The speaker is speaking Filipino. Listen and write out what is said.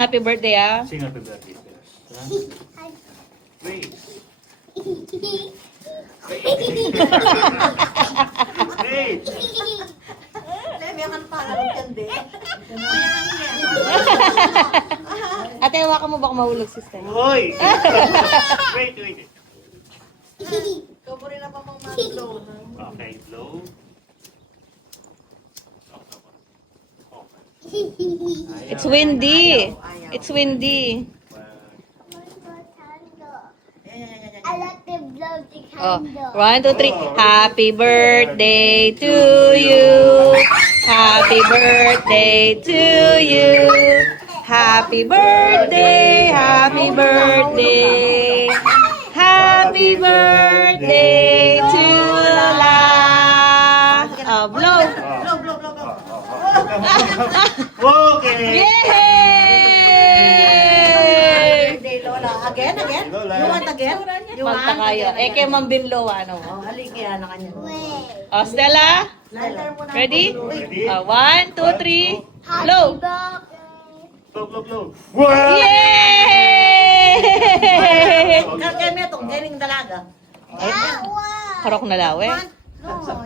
Happy birthday, ah. Sing happy birthday first. Wait. Wait. Lebiakan pala ng kandi. Ate, hawakan mo baka mahulog si Stan. Hoy! Wait, wait. Ikaw mo rin na pa pang mag-blow. Okay, blow. It's windy. It's windy. I like to blow the Oh, candle. 1, 2, 3. Happy birthday to you. Happy birthday to you. Happy birthday. Happy birthday. Happy birthday to La. Oh, blow. Blow, blow, blow, blow. Okay! Yay! Birthday, Lola. Again, again? Lola. You want again? You want? Magta kayo. Eh, kay Ma'am Binlo, ano? Oh, halika yan na kanya. Wait. Oh, Stella? Lighter mo na. Ready? Ready? 1, 2, 3. Blow! Happy birthday. Blow, blow, blow. Wow! Yay! Kaya may itong galing dalaga. That one. Karok na lawe. No.